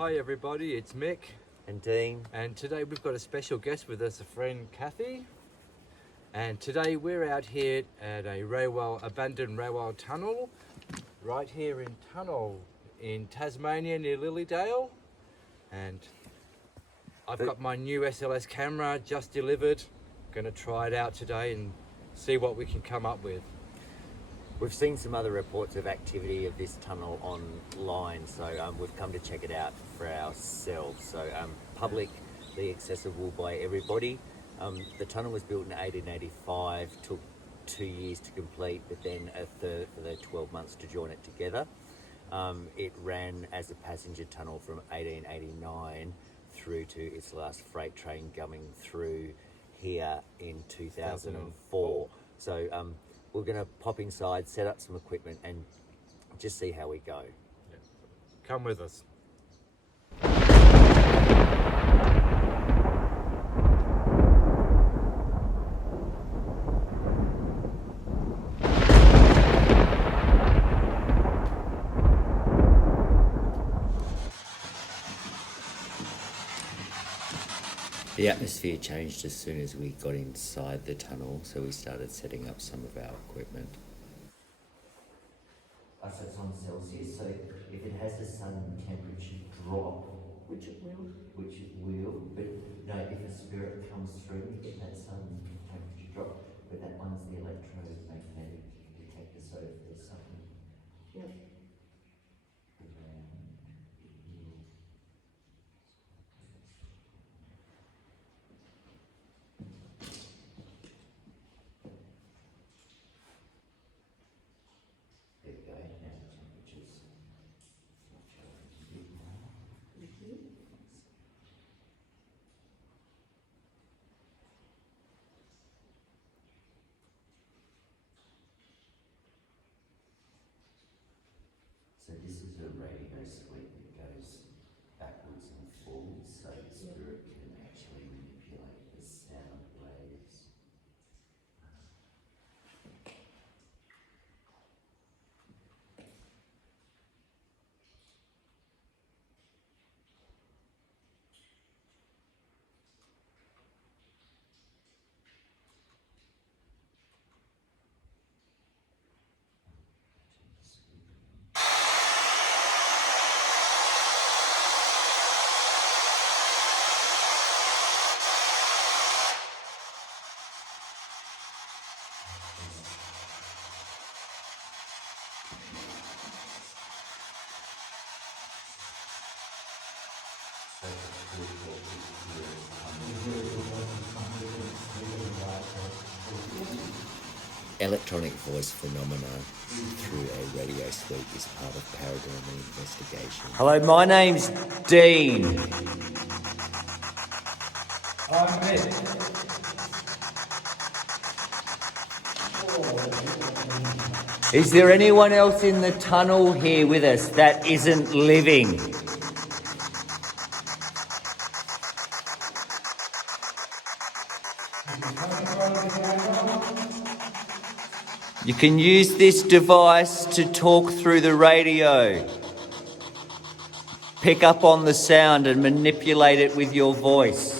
Hi everybody, it's Mick and Dean, and today we've got a special guest with us, a friend Kathy, and today we're out here at a abandoned railway tunnel right here in Tunnel in Tasmania near Lilydale, and I've got my new SLS camera just delivered. Going to try it out today and see what we can come up with. we've seen some other reports of activity of this tunnel online, so we've come to check it out for ourselves. So publicly accessible by everybody. The tunnel was built in 1885, took 2 years to complete, but then a third for the 12 months to join it together. It ran as a passenger tunnel from 1889 through to its last freight train coming through here in 2004. So we're going to pop inside, set up some equipment and just see how we go. Yeah. Come with us. The atmosphere changed as soon as we got inside the tunnel, so we started setting up some of our equipment. So it's on Celsius, so if it has a sudden temperature drop, which it will, but if a spirit comes through, you get that sudden temperature drop, but that one's the electromagnetic detector, so if there's something around, it will. There we go, now the temperature's fluctuating a bit more. So this is a radio suite that goes backwards and forwards, so the spirit can actually manipulate the sound waves. Electronic voice phenomena through a radio suite is part of paranormal investigation. Hello, my name's Dean. I'm Mick. Is there anyone else in the tunnel here with us that isn't living? You can use this device to talk through the radio. Pick up on the sound and manipulate it with your voice.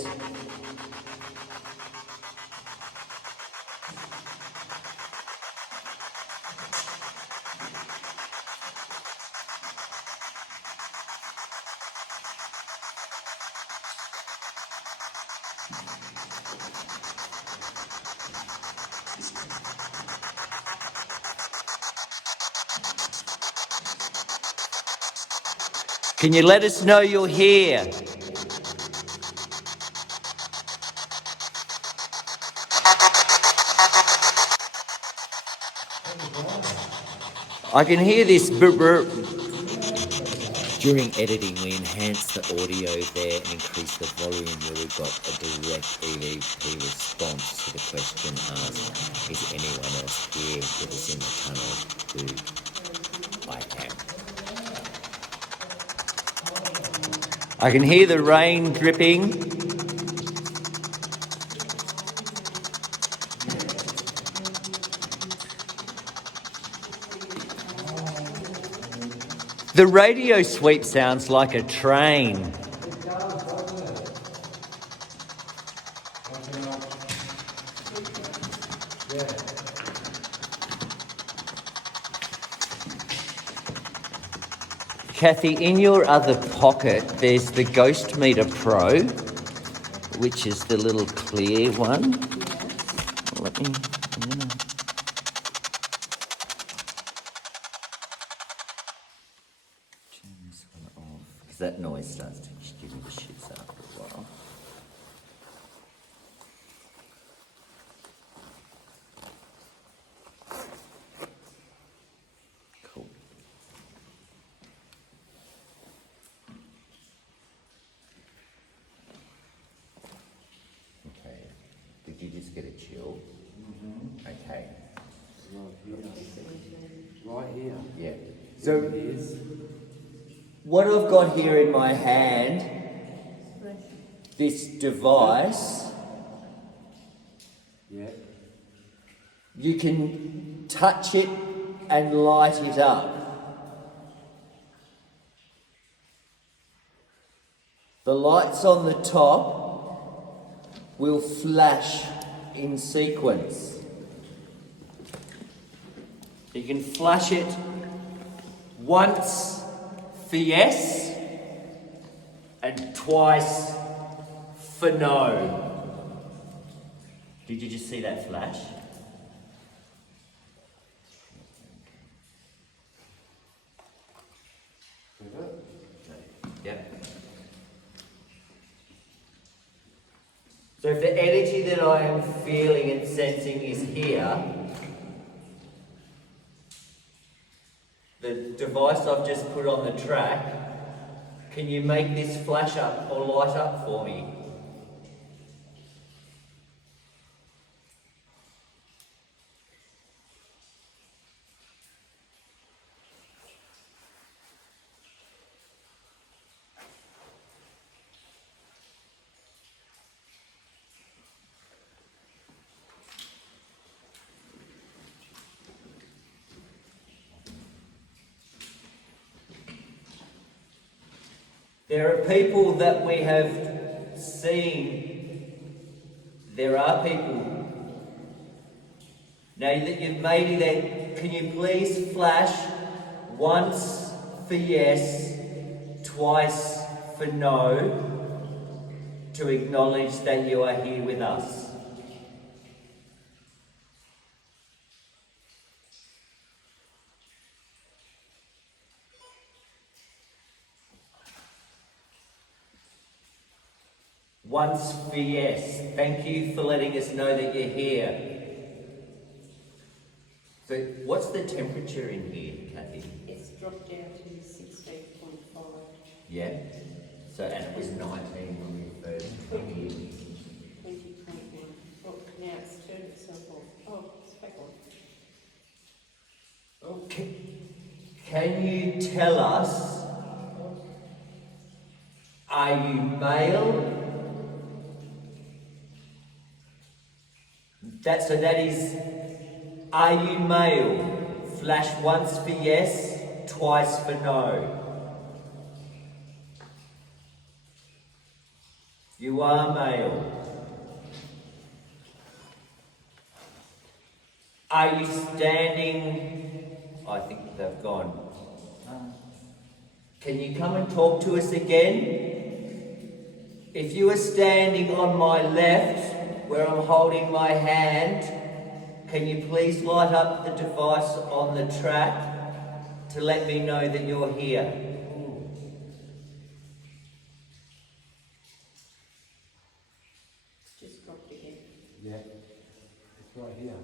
Can you let us know you're here? I can hear this brr. During editing, we enhanced the audio there and increased the volume where we got a direct EVP response to the question asked, is anyone else here with us in the tunnel who I am? I can hear the rain dripping. The radio sweep sounds like a train. It does, doesn't it? Yeah. Kathy, in your other pocket, there's the Ghost Meter Pro, which is the little clear one. Let me... I'm gonna... turn this one off, because that noise starts to give me the shits after a while. Cool. Okay. Did you just get a chill? Mm-hmm. Okay. Right here. Yeah. So what I've got here in my hand, this device, Yeah. you can touch it and light it up. The lights on the top will flash in sequence. You can flash it once for yes and twice for no. Did you just see that flash? Yep. So if the energy that I am feeling and sensing is here, the device I've just put on the track, can you make this flash up or light up for me? There are people that we have seen. There are people. Now that you've made it there, can you please flash once for yes, twice for no, to acknowledge that you are here with us? Once for yes. Thank you for letting us know that you're here. So what's the temperature in here, Kathy? It's dropped down to 16.5. Yeah. So, and it was 19 when we first came here. 20.1. Oh, now it's turned itself off. Oh, it's back on. Okay. Can you tell us, are you male? That is, are you male? Flash once for yes, twice for no. You are male. Are you standing? I think they've gone. Can you come and talk to us again? If you are standing on my left, where I'm holding my hand, can you please light up the device on the track to let me know that you're here? It's just dropped again. Yeah. It's right here.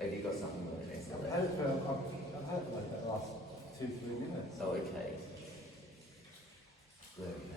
Have you got something on the next I've had it for like the last 2-3 minutes. Oh, okay. There we go.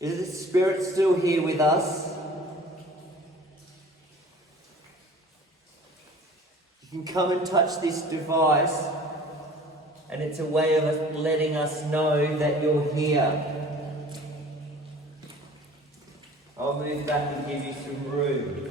Is the spirit still here with us? You can come and touch this device, and it's a way of letting us know that you're here. I'll move back and give you some room.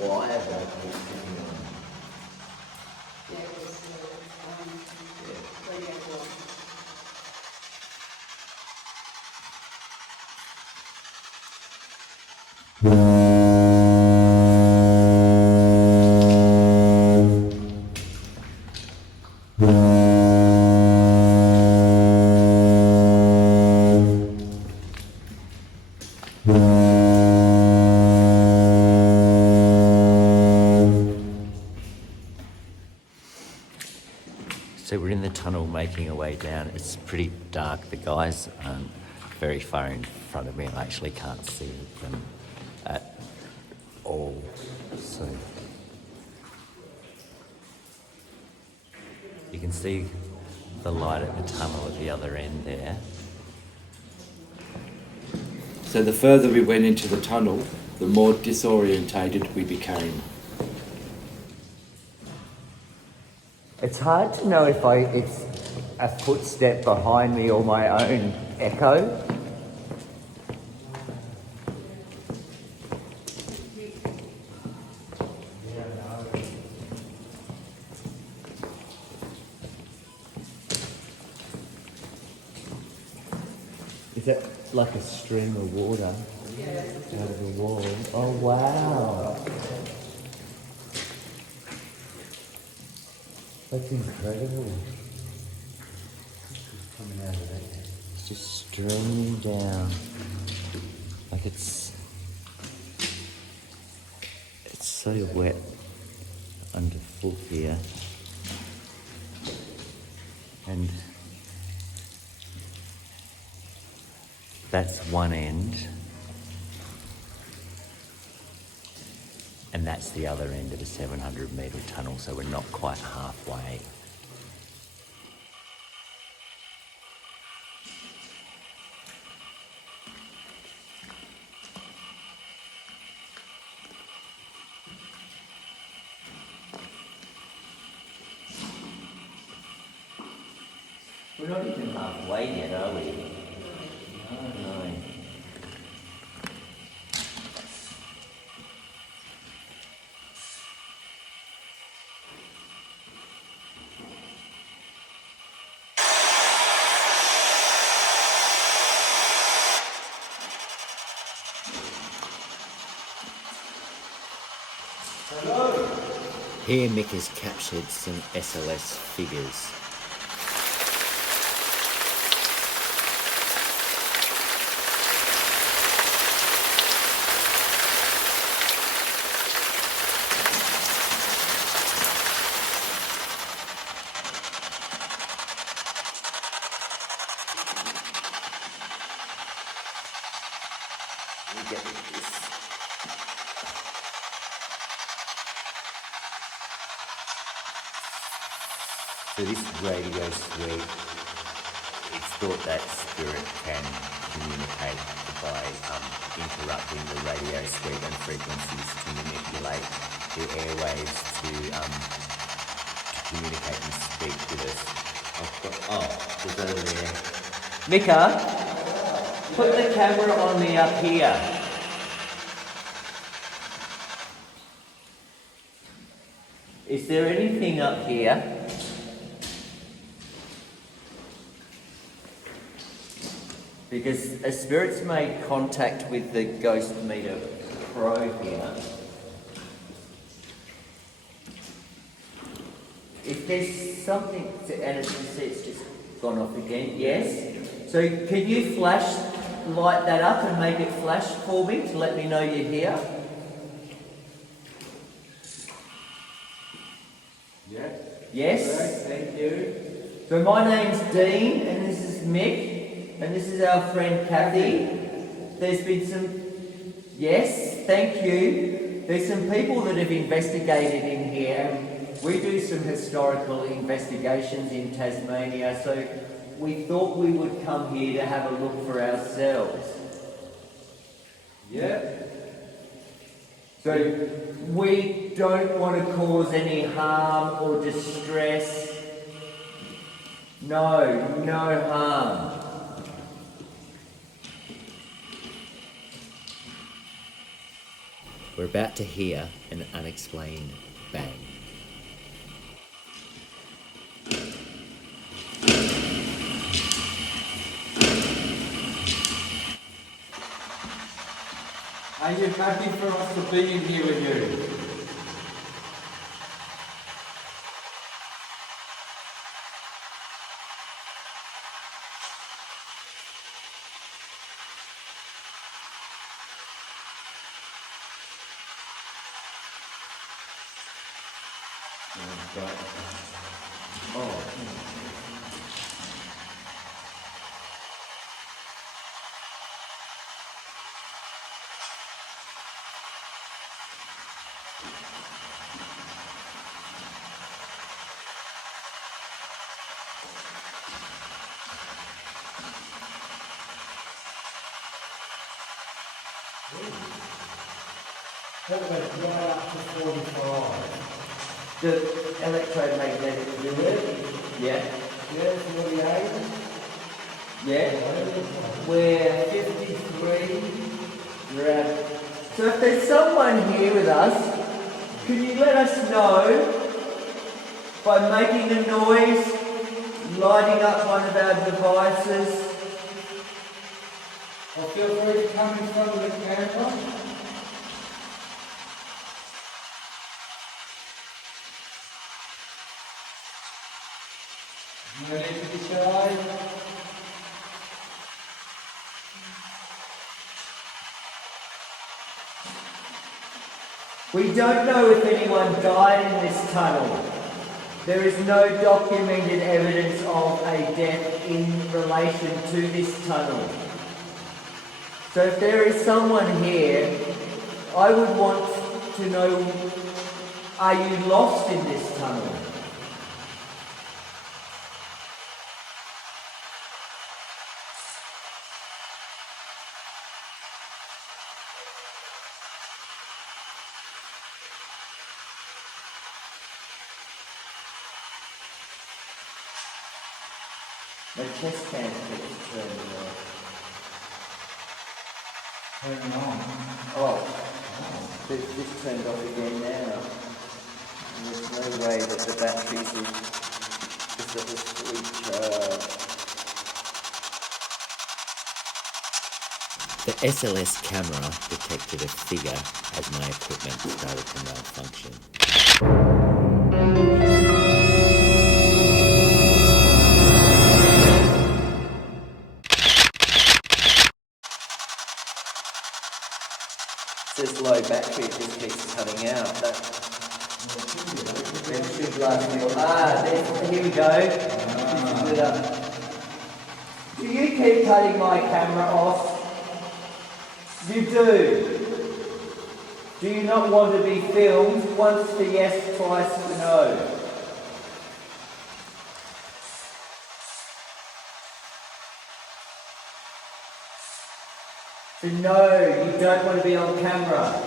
Wire that Yeah, it was, radio wall. So we're in the tunnel making our way down. It's pretty dark. The guys very far in front of me. I actually can't see them at all. So you can see the light at the tunnel at the other end there. So the further we went into the tunnel, the more disorientated we became. It's hard to know if it's a footstep behind me or my own echo. Is that like a stream of water out of the wall? Oh wow! That's incredible. It's coming out of there. It's just streaming down. Like it's so wet underfoot here. And that's one end. And that's the other end of a 700-metre tunnel, so we're not quite halfway. We're not even halfway yet, are we? No. Here Mick has captured some SLS figures. Let me get this. So this radio suite, it's thought that spirit can communicate by interrupting the radio suite and frequencies to manipulate the airwaves to communicate and speak with us. There's over there. Mika, put the camera on me up here. Is there anything up here? Because a spirit's made contact with the ghost meter pro here. If there's something, and it's just gone off again, yes? So can you flash light that up and make it flash for me to let me know you're here? Yes. Yes? Great, thank you. So my name's Dean, and this is Mick, and this is our friend Kathy. There's been some... Yes, thank you. There's some people that have investigated in here. We do some historical investigations in Tasmania, so we thought we would come here to have a look for ourselves. Yeah. So we don't want to cause any harm or distress. No, no harm. We're about to hear an unexplained bang. Are you happy for us to be in here with you? That went right up to 45. The electromagnetic fluid? Yeah. Yeah, 48. Yeah. We're 53. We're at... So if there's someone here with us, can you let us know by making a noise, lighting up one of our devices? Well, feel free to come in front of the camera. No need to be shy. We don't know if anyone died in this tunnel. There is no documented evidence of a death in relation to this tunnel. So if there is someone here, I would want to know, are you lost in this tunnel? My chest fan keeps turning off. Turn it on. Oh, this turned off again now. And there's no way that the batteries will just let us recharge. The SLS camera detected a figure as my equipment started to malfunction. It says low battery, it just keeps cutting out. That should last me. Here we go. This is lit up. Do you keep cutting my camera off? You do. Do you not want to be filmed? Once for yes, twice for no. So no, you don't want to be on camera.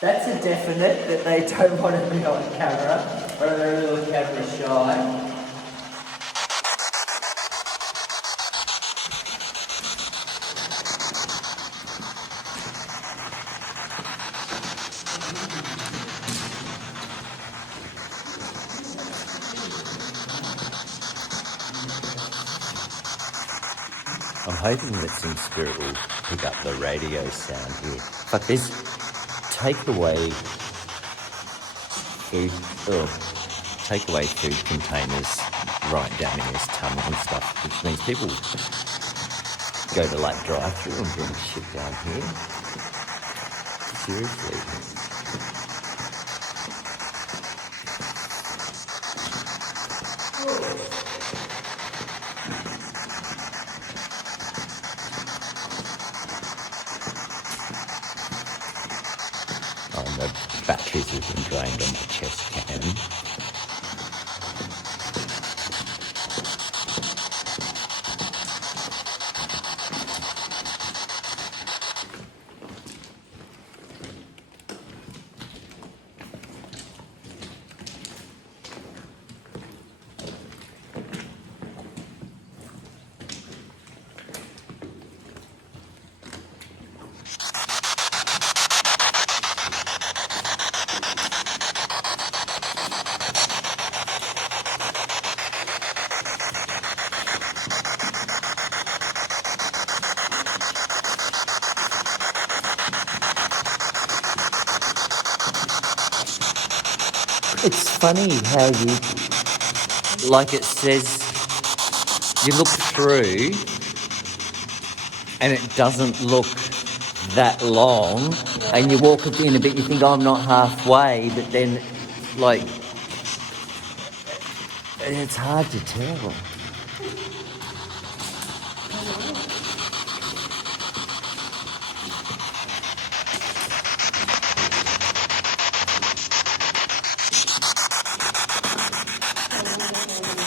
That's a definite that they don't want to be on camera, or they're a little camera shy. I'm hoping that some spirit will pick up the radio sound here. But there's takeaway food, takeaway food containers right down in this tunnel and stuff, which means people go to like drive-through and bring shit down here. Seriously. Oh, the batteries have been drained on my chest cam. It's funny how you, like it says, you look through and it doesn't look that long, and you walk in a bit, you think, oh, I'm not halfway, but then, like, it's hard to tell. I wonder how many animals are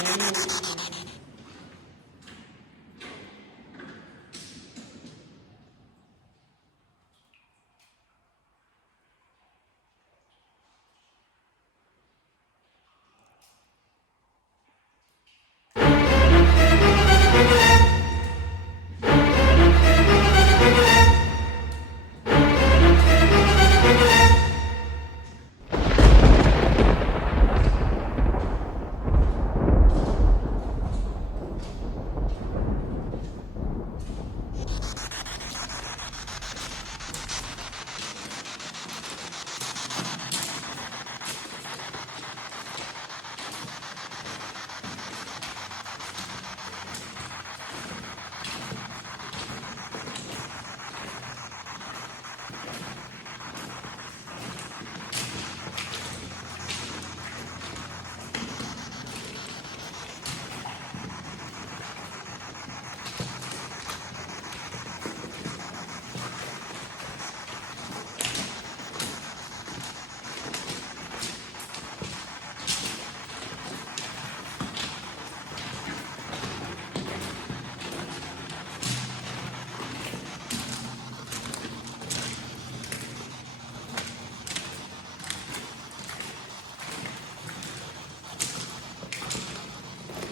there.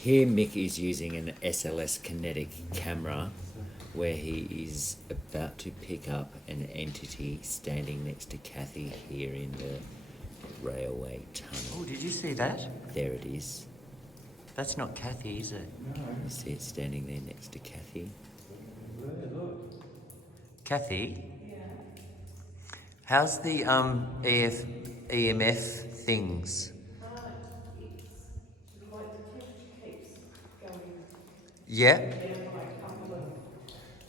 Here Mick is using an SLS kinetic camera where he is about to pick up an entity standing next to Kathy here in the railway tunnel. Oh, did you see that? There it is. That's not Kathy, is it? You see it standing there next to Kathy. Kathy, Yeah. how's the EMF things? It's like the temperature keeps going Yeah, down by a couple of.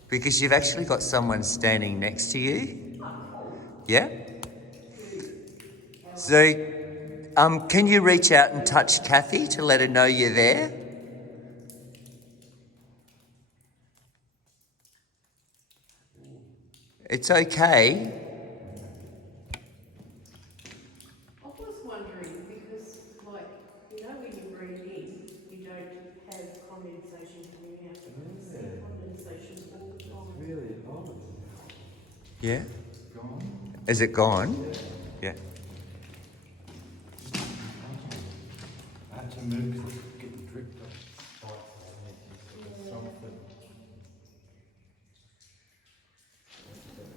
because you've actually got someone standing next to you. Oh, cool. Yeah. Good. So, can you reach out and touch Kathy to let her know you're there? It's okay. I was wondering because, like, you know, when you breathe in, you don't have condensation coming out. You can see condensation all the time. Really Yeah? Is it gone? Yeah. I had to move because it's getting dripped off. Something.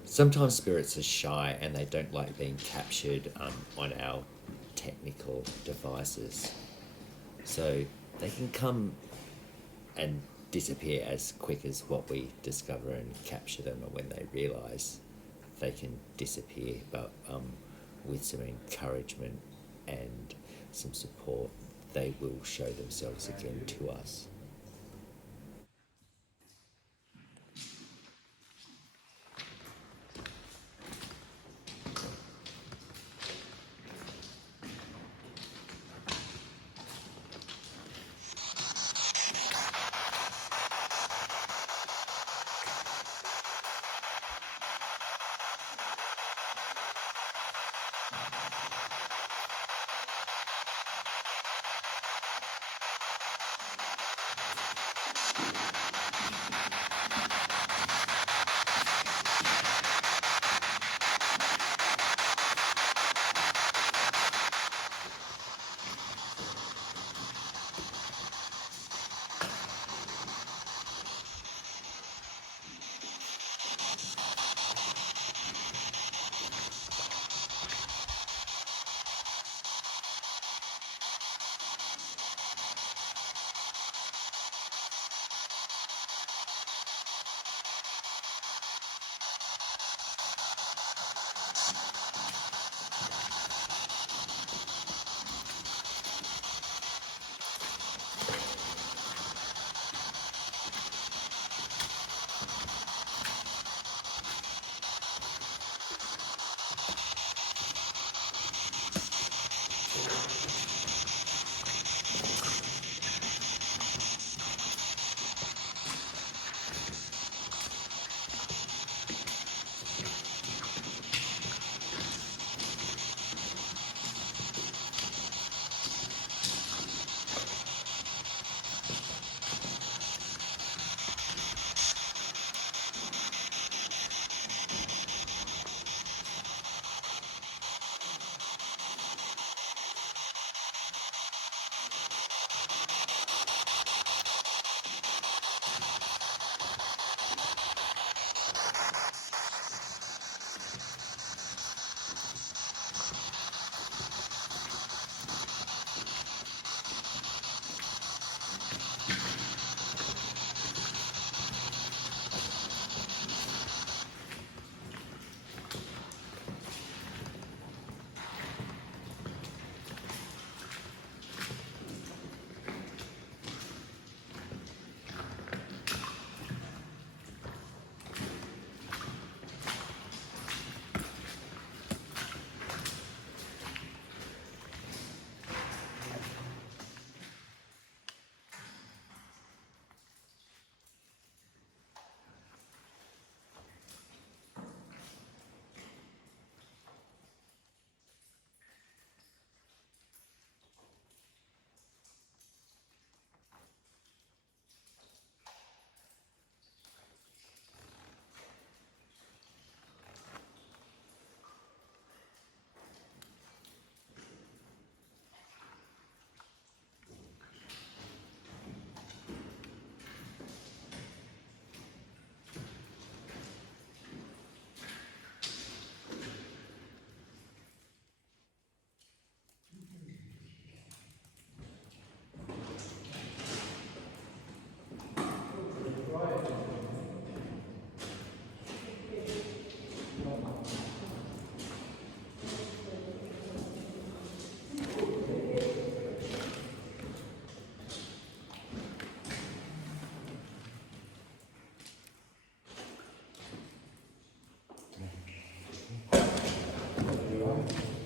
Sometimes spirits are shy and they don't like being captured on our technical devices. So they can come and disappear as quick as what we discover and capture them, and when they realise they can disappear. But with some encouragement and some support, they will show themselves again to us.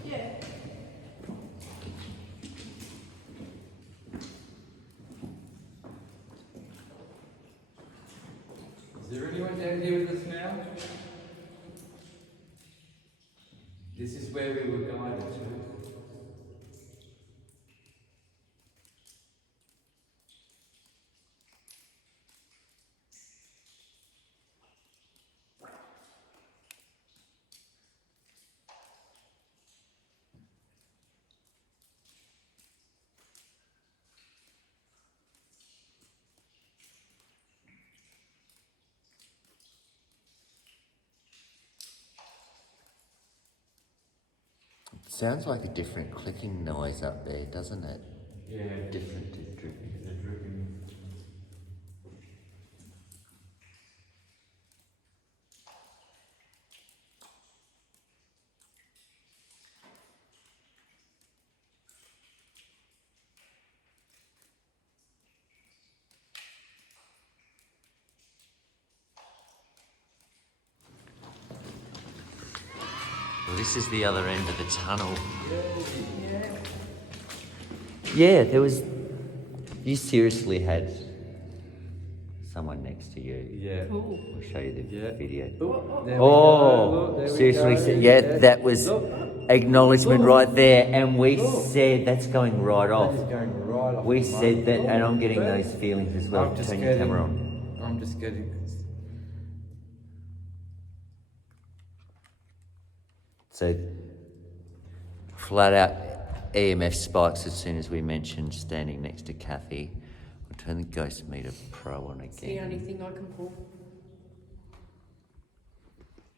Yeah. Is there anyone down here with us now? This is where we were guided to. Sounds like a different clicking noise up there, doesn't it? Yeah. Different to dripping. The dripping. Well, this is the other end of the tunnel. Yeah. Yeah, there was. You seriously had someone next to you. Yeah. Cool. We'll show you the Yeah. video. There we Oh, go. Look, there we seriously, go. yeah, that was Look. acknowledgement Look. right there, and we Look. said that's going right That off. is going right off. We the said mark. that, Look, and I'm getting but those feelings as well. I'm just Turn your getting. camera on. I'm just getting. So, flat out EMF spikes as soon as we mentioned standing next to Kathy. We'll turn the Ghost Meter Pro on It's the only again. thing I can pull.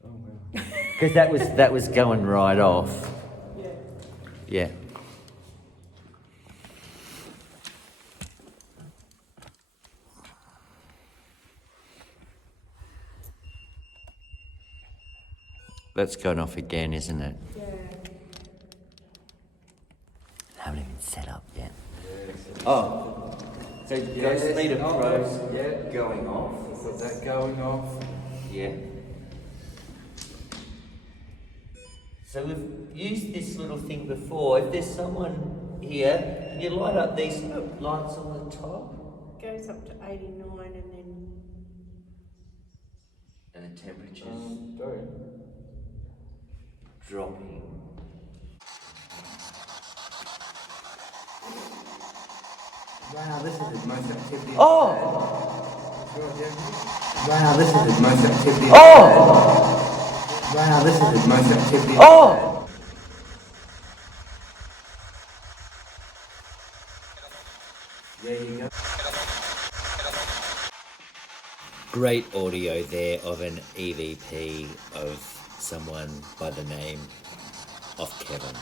Oh wow. Because that was going right off. Yeah. Yeah. That's going off again, isn't it? Yeah. Haven't even set up yet. Oh, so Ghost Meter oh, Pro's yeah. going off. Got that going off. Yeah. So we've used this little thing before. If there's someone here, can you light up these lights on the top? Goes up to 89 and then. And the temperature's Don't. dropping. Wow, this is the most activity. Oh! Wow, this is the most activity. Oh! Wow, this is the most activity. Oh! There you go. Great audio there of an EVP of someone by the name of Kevin.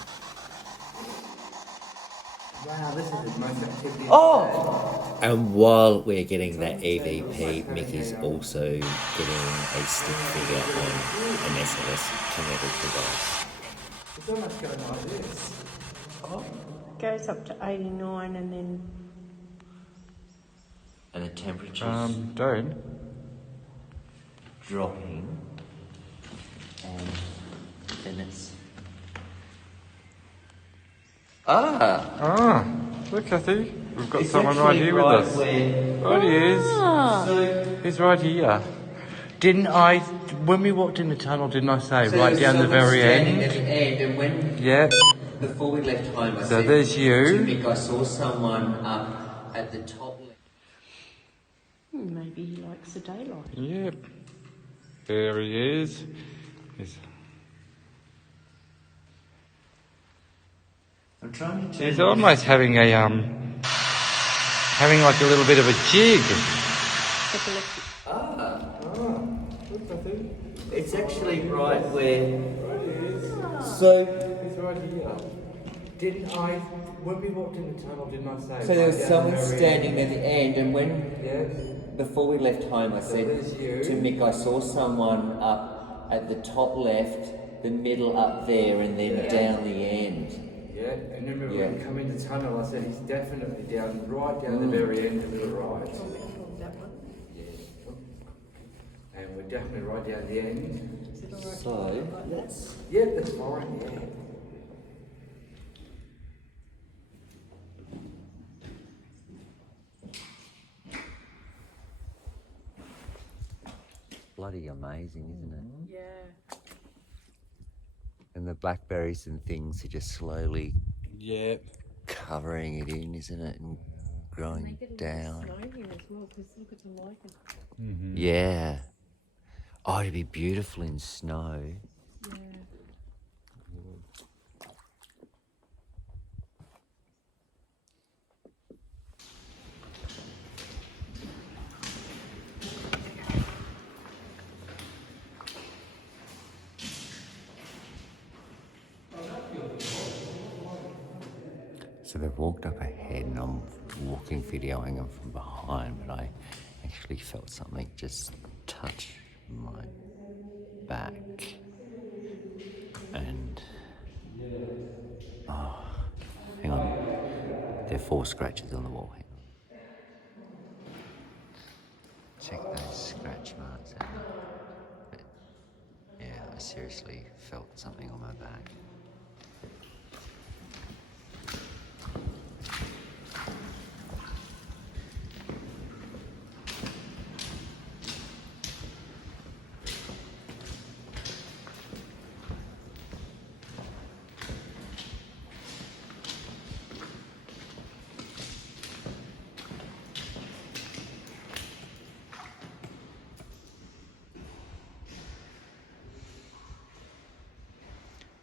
Wow, this is the most activity. Oh! And while we're getting that EVP, Mickey's also getting a stick figure on an SLS kinetic device. It's almost going like this. Goes up to 89 and then. And the temperature's Don't. dropping. And then it's... Ah, look, Kathy. We've got It's someone right actually here right with us. where- Right, he is. So, He's right here. Didn't I, when we walked in the tunnel, didn't I say so right there's down the someone very standing end? at the end, and when Yeah. before we left home, I So said there's you. to Mick, I saw someone up at the top left. Maybe he likes the daylight. Yep. There he is. I'm trying to turn. He's almost having a having like a little bit of a jig. It's actually right where. So, He's right here. Didn't I, when we walked in the tunnel, didn't I say? so there was right down someone the very standing end? at the end, and when Yeah. before we left home, I said there's you. to Mick, I saw someone up at the top left, the middle up there, and then down the end. Yeah, and remember Yeah. when we come into the tunnel, I said he's definitely down, right down the very end to the right. That one. Yeah. And we're definitely right down the end. Is it alright? So, let's. Yeah, that's fine, yeah. Bloody amazing, isn't it? Yeah. And the blackberries and things are just slowly Yeah. covering it in, isn't it? And growing Make it a down. little snow here as well, because look at the lichen. Yeah. Oh, it'd be beautiful in snow. Yeah. So they've walked up ahead and I'm walking, videoing them from behind, but I actually felt something just touch my back. And, oh, hang on. There are 4 scratches on the wall. Hang on. Check those scratch marks out. But, yeah, I seriously felt something on my back.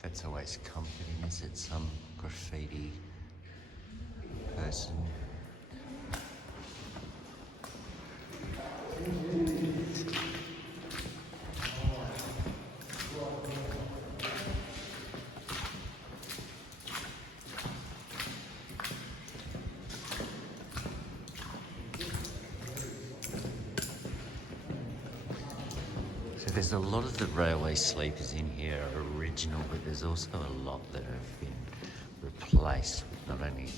That's always comforting, is it? Some graffiti person. So there's a lot of the railway sleepers in here are original, but there's also a lot that have been replaced with not only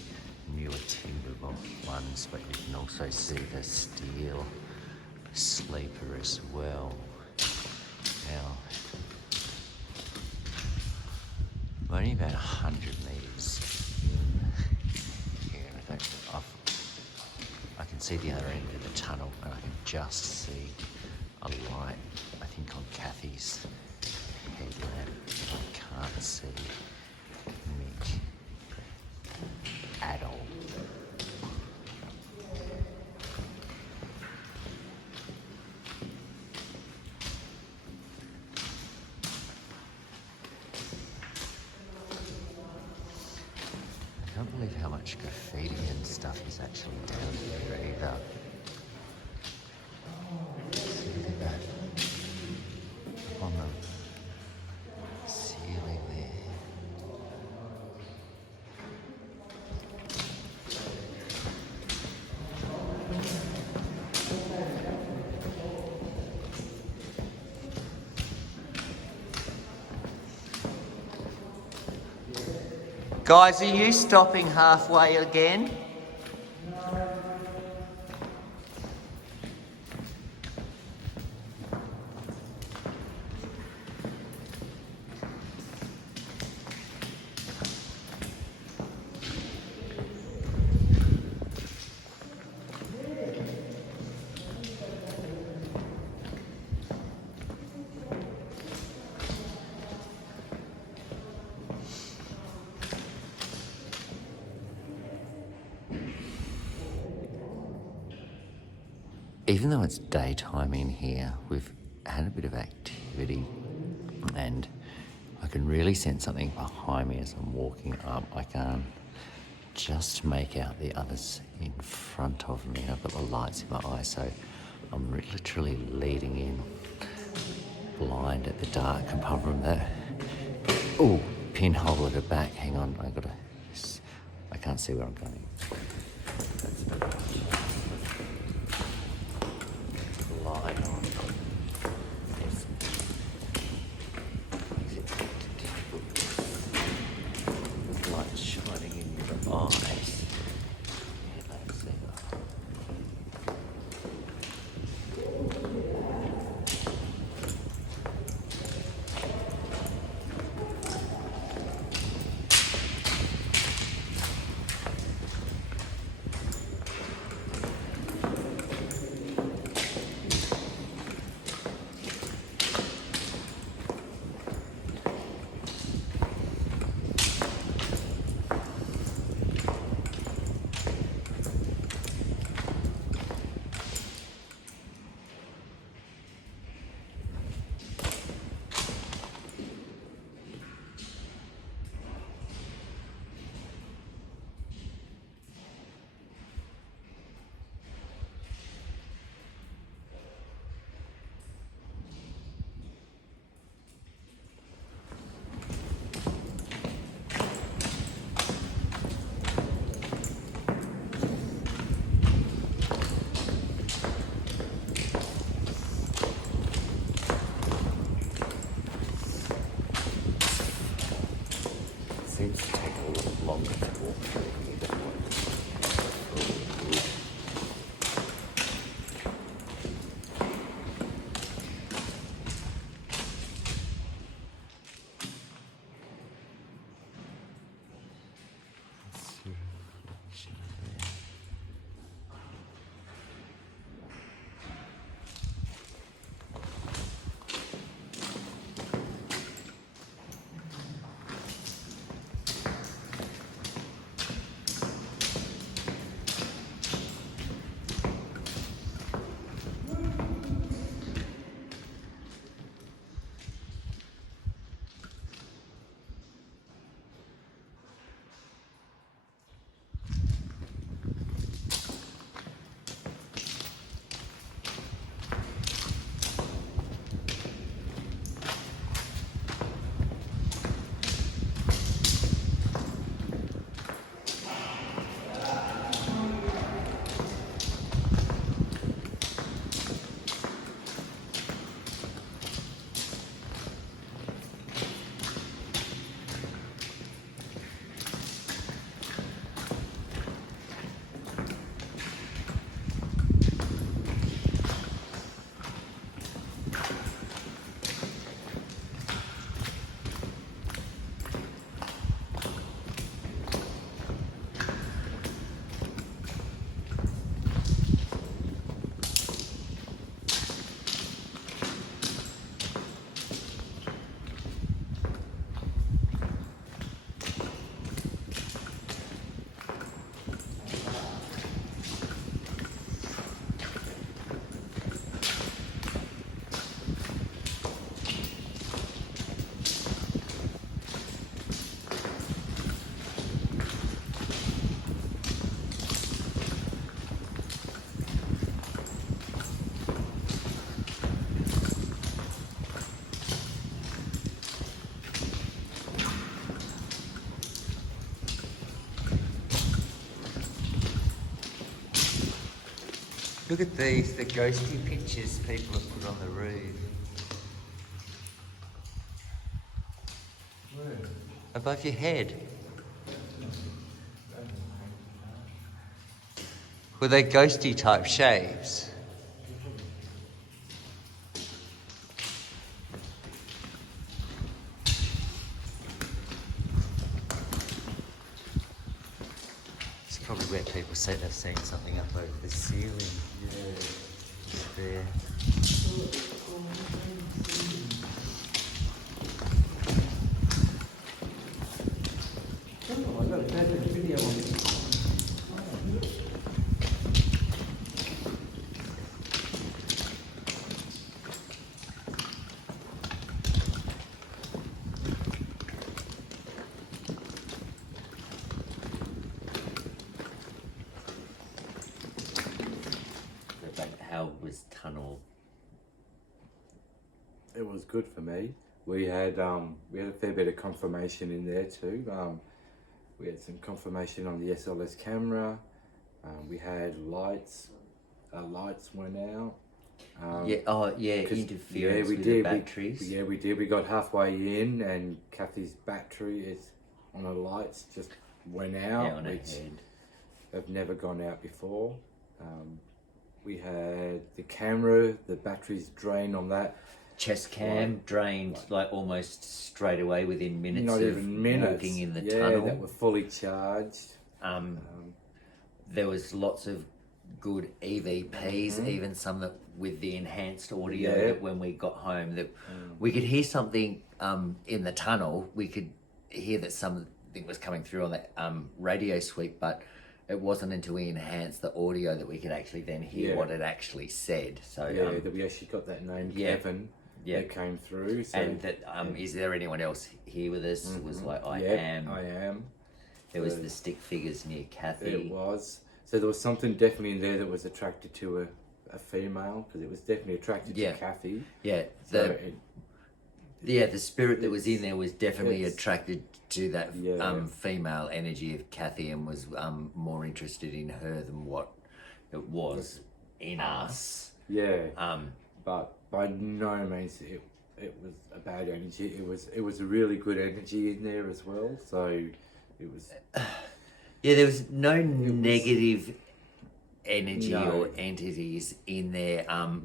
newer timber ones, but you can also see the steel sleeper as well. Now, I'm only about 100 metres in here, and I can see the other end of the tunnel, and I can just see a light, I think on Kathy's headlamp. I can't see Mick at all. I can't believe how much graffiti and stuff is actually down here either. On the ceiling there. Guys, are you stopping halfway again? Even though it's daytime in here, we've had a bit of activity and I can really sense something behind me as I'm walking up. I can't just make out the others in front of me. I've got the lights in my eyes, so I'm literally leading in blind at the dark, apart from that pinhole at the back. Hang on, I can't see where I'm going. That's the light on. Yes. Light shining in your eyes. Yeah, that's it. Look at these, the ghosty pictures people have put on the roof. Above your head. Were they ghosty type shapes? It's probably where people say they've seen something up over the ceiling. Yeah. Just there. Oh, I got a perfect video on it. How was tunnel? It was good for me. We had a fair bit of confirmation in there too. We had some confirmation on the SLS camera. We had lights. Our lights went out. Interference with the batteries. We did. We got halfway in, and Kathy's battery is on her lights just went out, on her which head. have never gone out before. We had the camera, the batteries drained on that. Chest cam drained like almost straight away within minutes Not of even minutes. walking in the yeah, tunnel. that were fully charged. There was lots of good EVPs, even some that with the enhanced audio Yeah. that when we got home that we could hear something in the tunnel. We could hear that something was coming through on that radio sweep, but it wasn't until we enhanced the audio that we could actually then hear Yeah. what it actually said. So That we actually got that name, yeah. Kevin, Yeah. that came through. So, and that is there anyone else here with us? It was like I yeah, am. I am. There was So- the stick figures near Kathy. It was. So there was something definitely in there that was attracted to a female, because it was definitely attracted Yeah. to Kathy. Yeah, So the spirit that was in there was definitely it's- attracted to that Yeah. female energy of Kathy and was more interested in her than what it was in us. yeah. But by no means it was a bad energy. It was a really good energy in there as well. So it was. Yeah, there was no negative energy No. or entities in there. No.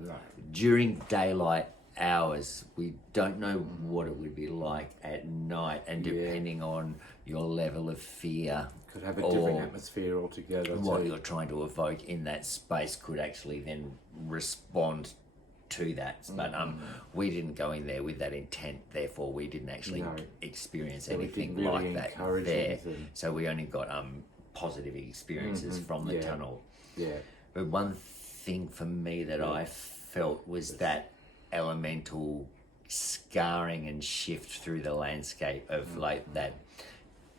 During daylight hours, we don't know what it would be like at night, and Yeah. depending on your level of fear Could have a different or atmosphere altogether. what too. you're trying to evoke in that space could actually then respond to that. But we didn't go in there with that intent, therefore we didn't actually No. experience So we anything didn't really like that encourage there. anything. So we only got positive experiences from the Yeah. tunnel. Yeah. But one thing for me that I felt was that elemental scarring and shift through the landscape of like that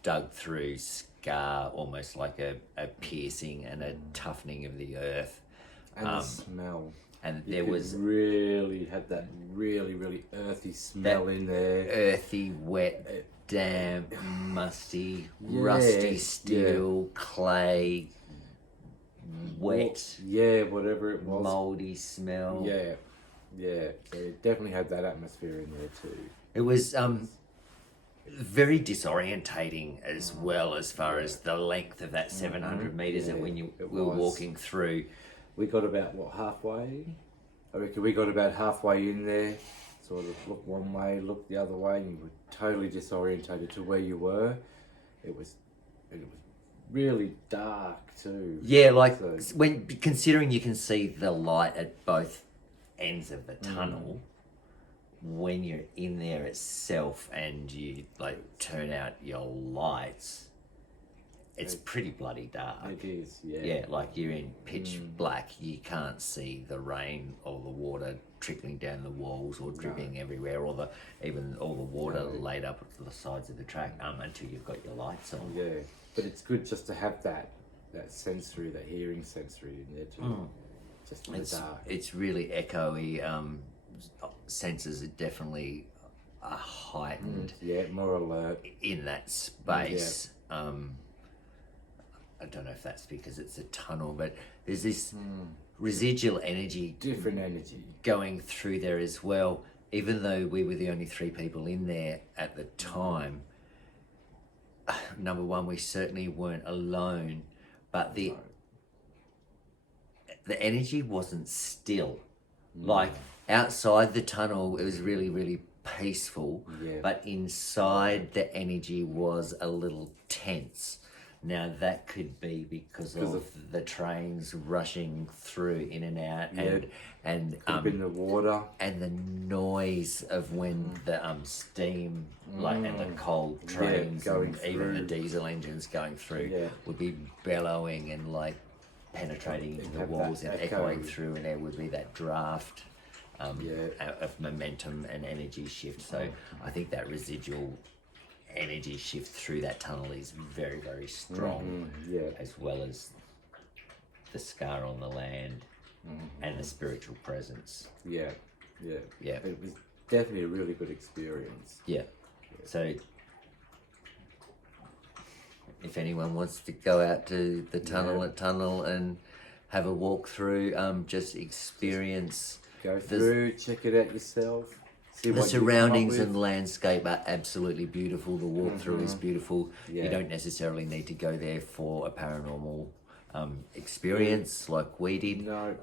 dug through scar, almost like a piercing and a toughening of the earth. And the smell. And You there could was really had that really earthy smell in there. earthy, wet, damp, musty, Yeah, rusty steel, clay, wet, Yeah, whatever it was. mouldy smell. Yeah, yeah. So it definitely had that atmosphere in there too. It was very disorientating as well, as far as the length of that 700 meters that Yeah, when you it were was. walking through. We got about halfway. I reckon we got about halfway in there. Sort of look one way, look the other way, and you were totally disorientated to where you were. It was really dark too. Yeah, like So- when considering you can see the light at both ends of the tunnel, when you're in there itself and you like turn out your lights, it's pretty bloody dark. It is, yeah. Yeah, like you're in pitch black. You can't see the rain or the water trickling down the walls or dripping everywhere, or even all the water laid up to the sides of the track until you've got your lights on. Yeah, but it's good just to have that sensory, that hearing sensory in there too. Just in the dark. It's really echoey. Senses are definitely heightened Yeah, more alert. in that space. I don't know if that's because it's a tunnel, but there's this residual energy Different energy. going through there as well. Even though we were the only 3 people in there at the time, number one, we certainly weren't alone, but the energy wasn't still. Like outside the tunnel, it was really, really peaceful, Yeah. but inside the energy was a little tense. Now that could be because of the trains rushing through in and out, and Could have been the water. and the noise of when the steam, like, and the coal trains, going and even the through. diesel engines going through, Yeah. would be bellowing and like penetrating into the have that walls and echo. echoing through, and there would be that draft Yeah. of momentum and energy shift. So I think that residual energy shift through that tunnel is very, very strong, Yeah. as well as the scar on the land and the spiritual presence. Yeah. Yeah. Yeah. It was definitely a really good experience. Yeah. So if anyone wants to go out to the tunnel and have a walk through, just experience Go through, check it out yourself. See the what you come up surroundings with. and landscape are absolutely beautiful. The walkthrough is beautiful. Yeah. You don't necessarily need to go there for a paranormal experience like we did. No.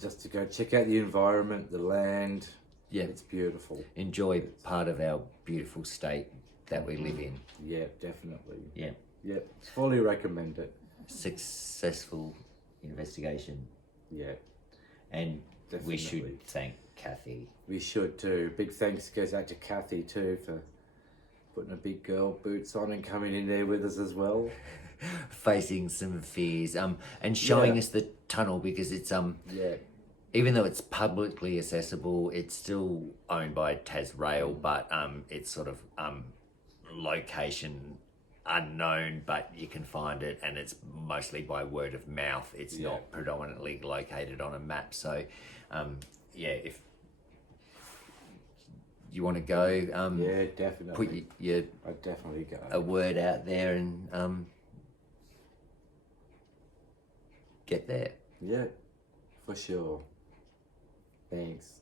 Just to go check out the environment, the land. Yeah. It's beautiful. Enjoy part of our beautiful state that we live in. Yeah, definitely. Yeah. Yeah, fully recommend it. Successful investigation. Yeah, And we Definitely. should thank Kathy. we should too. Big thanks goes out to Kathy too for putting a big girl boots on and coming in there with us as well. Facing some fears, and showing Yeah. us the tunnel, because it's Yeah, even though it's publicly accessible, it's still owned by Tasrail, but it's sort of location unknown, but you can find it, and it's mostly by word of mouth. It's Yeah. not predominantly located on a map. So if you want to go, yeah, definitely. put your I'd definitely go. a word out there and get there. Yeah, for sure. Thanks.